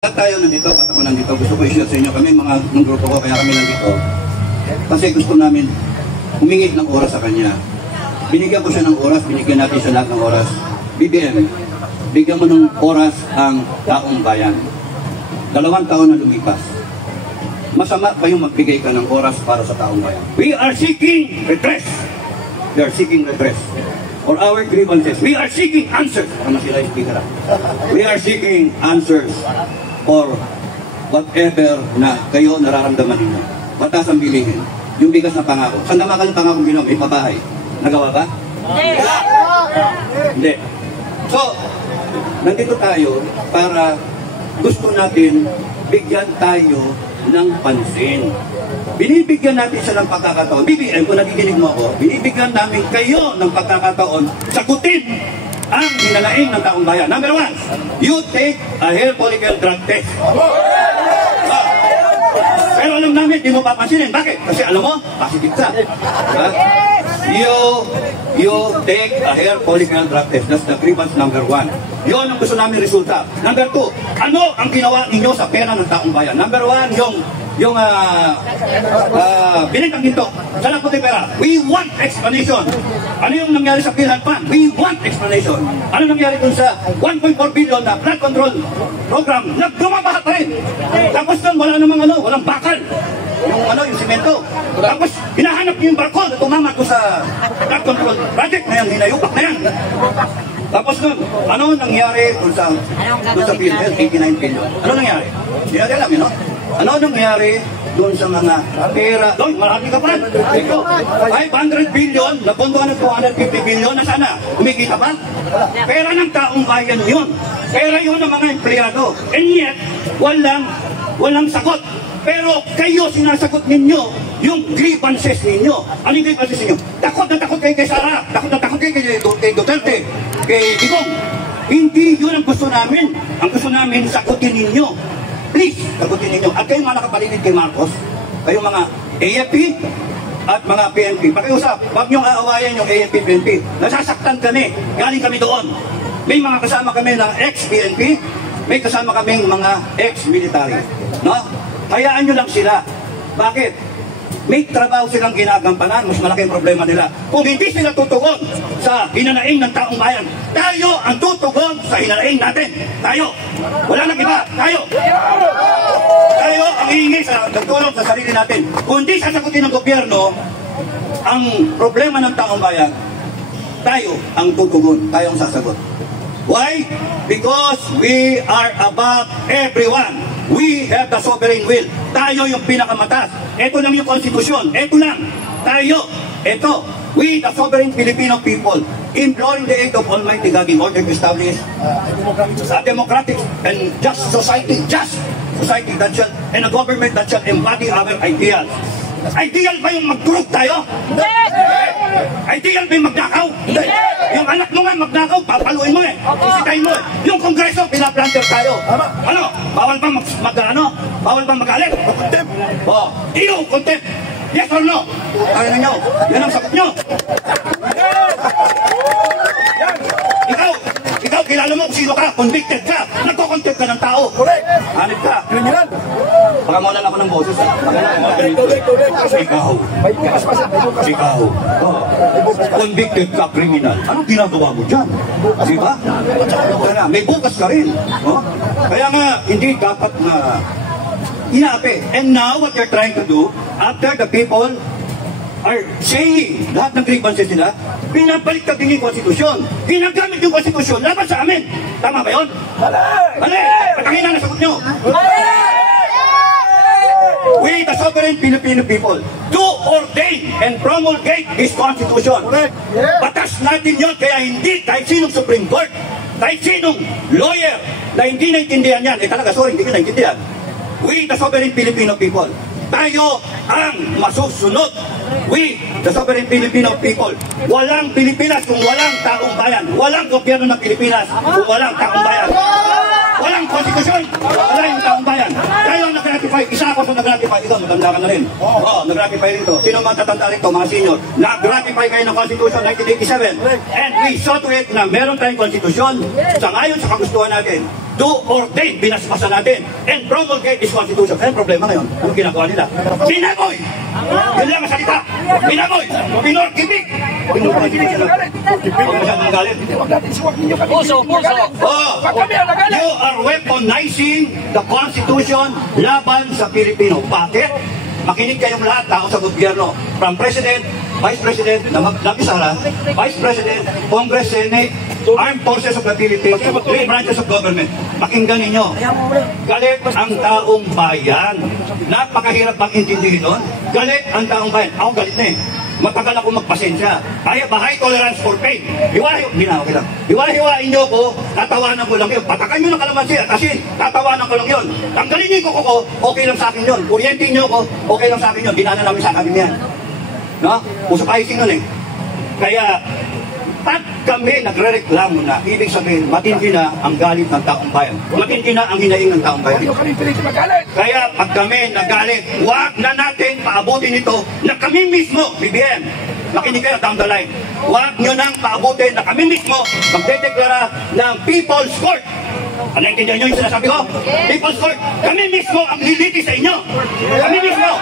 Lahat tayo nandito, at ako nandito, gusto ko i-share sa inyo kami, mga ng grupo ko, kaya kami nandito. Kasi gusto namin humingi ng oras sa kanya. Binigyan ko siya ng oras, binigyan natin siya lahat ng oras. BBM, bigyan mo ng oras ang taong bayan. 2 taon na lumipas. Masama ba yung magbigay ka ng oras para sa taong bayan? We are seeking redress. We are seeking redress for our grievances. We are seeking answers. We are seeking answers for whatever na kayo nararamdaman ninyo. Batas ang bilihin. Yung bigas na pangako. Saan naman ka ng pangako ginawa? May pabahay. Nagawa ba? Hindi. So, nandito tayo para gusto natin bigyan tayo ng pansin. Binibigyan natin siya ng pagkakataon. BBM, kung nakikinig mo ako, binibigyan namin kayo ng pagkakataon sagutin ang hinanaing ng taong bayan. Number 1, you take a hair follicle drug test. Pero alam namin, di mo papansinin. Bakit? Kasi alam mo, positive ka. You take a hair follicle drug test. That's the grievance number 1. Yun ang gusto namin resulta. Number 2, ano ang ginawa ninyo sa pera ng taong bayan? Number 1, yung binigyan dito. Saan ang puti pera? We want explanation. Ano yung nangyari sa PhilHealth? We want explanation. Ano nangyari dun sa 1.4 billion na blood control program? Nagdumabaha pa rin. Tapos doon wala namang walang bakal. Yung simento. Tapos hinahanap niyo yung barko na tumama ko sa blood control project na yan, hinayupak na yan. Tapos nun, ano nangyari dun sa PhilHealth? 89 billion. Ano nangyari? Hindi natin alam, no? Ano nangyari doon sa mga pera? Doon, marami ka pa. 500 billion, napuntuhan ng 250 billion, na sana? Umikita pa? Pera ng taong bayan yun. Pera yun ng mga empleyado. And yet, walang sagot. Pero kayo, sinasagot ninyo yung grievances ninyo. Ano yung grievances ninyo? Takot na takot kayo kay Sara. Takot na takot kayo kay Duterte. Kay Digong. Hindi yun ang gusto namin. Ang gusto namin, sagutin ninyo. Please, sagutin ninyo. At kayong mga nakapaligid kay Marcos, kayong mga AFP at mga PNP, pakiusap, huwag niyong aawayan yung AFP, PNP. Nasasaktan kami, galing kami doon. May mga kasama kami ng ex-PNP, may kasama kaming mga ex-military. No? Hayaan nyo lang sila. Bakit? May trabaho silang ginagampanan, mas malaking problema nila. Kung hindi sila tutugon sa hinanaing ng taong bayan, tayo ang tutugon sa hinanaing natin. Tayo. Wala nang iba. Tayo. Tayo ang hihingi sa nagtulong sa sarili natin. Kung hindi sasagutin ng gobyerno ang problema ng taong bayan, tayo ang tutugon. Tayo ang sasagot. Why? Because we are above everyone. We have the sovereign will. Tayo yung pinakamatas. Ito lang yung konstitusyon. Ito lang. Tayo. Ito. We, the sovereign Filipino people, imploring the aid of Almighty God in order to establish a democratic and just society. Just society that shall, and a government that shall embody our ideals. Ideal ba yung magturog tayo? Hindi! Ideal ba yung magnakaw? Hindi! Yung anak mo nga magnakaw, papaluin mo isitahin mo Yung kongreso, pinaplanter tayo. Ano? Bawal ba bawal ba magalit? Contempt. Iyo, contempt. Yes or no? Kaya nyo. Yan ang sagot nyo. Ikaw, kilala mo kung sino ka, convicted ka, nagko-contempt ka ng tao. Correct. Hanip ka. Kriminal. Baka mawala ako ng boses. Ikaw. Convicted ka, criminal. Anong ginagawa mo dyan? Diba? Kaya may bukas ka rin. Kaya nga, hindi dapat na inaapi. And now, what you're trying to do, after the people are saying lahat ng grievances nila, pinabalik ka din yung konstitusyon. Ginagamit yung konstitusyon laban sa amin. Tama ba yun? Mali! Patangin na nasagot nyo. We, the sovereign Filipino people, do ordain and promulgate this constitution. Batas natin yun, kaya hindi kahit sinong Supreme Court, kahit sinong lawyer na hindi naintindihan yan, talaga, sorry, hindi ko naintindihan. We, the sovereign Filipino people, tayo ang masusunod. We, the sovereign Filipino people, walang Pilipinas kung walang taong bayan. Walang gobyerno ng Pilipinas kung walang taong bayan. Walang konstitusyon, wala yung taong bayan. Tayo ang nag-ratify, isa ako sa nag-ratify. Ikaw, matanda ka na rin. Nag-ratify rin to. Sino matatanda rin to, mga senior? Nag-ratify kayo ng Constitution 1987. And we saw to it na meron tayong konstitusyon sa ngayon sa kagustuhan natin. to ordain, binaspasan natin, and promulgate this constitution. Kaya problema ngayon, ano ginagawa nila? Binaboy! Yun lang ang salita. Binaboy! Pinorkipik! Pinorkipik sila. Huwag masyadong galit. Puso! You are weaponizing the constitution laban sa Pilipino. Bakit? Makinig kayong lahat, tao sa gobyerno. From President, Vice President, Nabisara, Vice President, Congress, Senate, Armed Forces of the Philippines, three branches of government. Pakinggan ninyo. Galit ang taong bayan. Napakahirap mag-intindihin doon. Galit ang taong bayan. Ako galit na eh. Matagal ako magpasensya. Kaya ba high tolerance for pain? Hiwa-hiwain nyo ko, tatawanan ko lang yun. Patakan nyo ng kalamansi at asin, tatawanan ko lang yun. Tanggalin ko ko, okay lang sa akin yun. Orientin nyo ko, okay lang sa akin yun. Dinala namin sa akin yan. No? Usap-ayusin nun eh. Kaya, at kami nagre-reklamo na, ibig sabihin, matindi na ang galit ng taong bayan. Matindi na ang hinaing ng taong bayan. Kaya pag kami nagalit, huwag na natin paabutin ito na kami mismo, BBM, makinig kayo down the line, huwag nyo nang paabutin na kami mismo magdedeklara ng People's Court. Ano naintindihan nyo yung sinasabi ko? People's Court, kami mismo ang lilitis sa inyo. Kami mismo.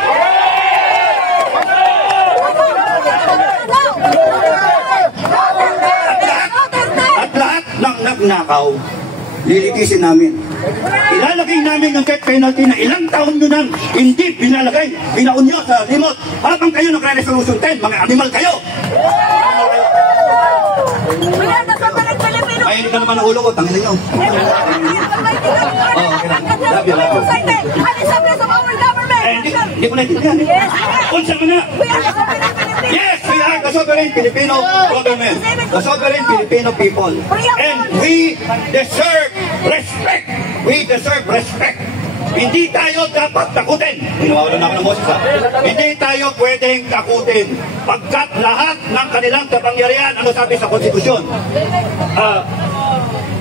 At lahat ng nagnakaw, lilitisin namin. Ilalagay namin ng death penalty na ilang taon nyo nang hindi binalagay, binaon nyo sa remote. Habang kayo nagre-resolution 10, mga animal kayo. Ay, hindi ka naman ang ulo ko, tangin nyo. Love you. Hindi ko naintindihan. Unsa mo na? Yes, we are the sovereign Filipino government, the sovereign Filipino people, and we deserve respect. We deserve respect. Hindi tayo dapat takutin. Hinawalan ako ng boses ha. Hindi tayo pwedeng takutin. Pagkat lahat ng kanilang kapangyarihan, ano sabi sa konstitusyon?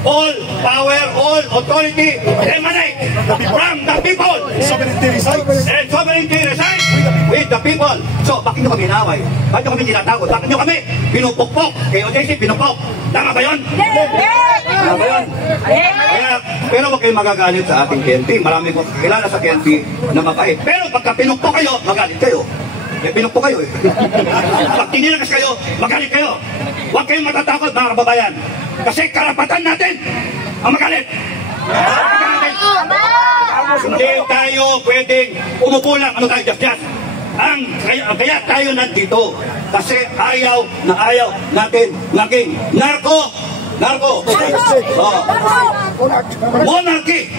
All power, all authority emanate from the people. Sovereignty resides. And sovereignty resides with the people. So, bakit nyo kami inaway? Bakit nyo kami tinatakot? Bakit nyo kami pinupukpok? Kay OJC, pinupok. Tama ba yun? Tama ba yun? Kaya, pero huwag kayong magagalit sa ating PNP. Marami ko kilala sa PNP na mabait. Pero pagka pinupok kayo, magalit kayo. Pinupok kayo eh. Pag tinilagas kayo, magalit kayo. Huwag kayong matatakot mga kababayan. Kasi karapatan natin ang magalit. Hindi tayo pwedeng umupo lang. Ano tayo, just. Kaya tayo nandito. Kasi ayaw natin maging narco. Monarchy.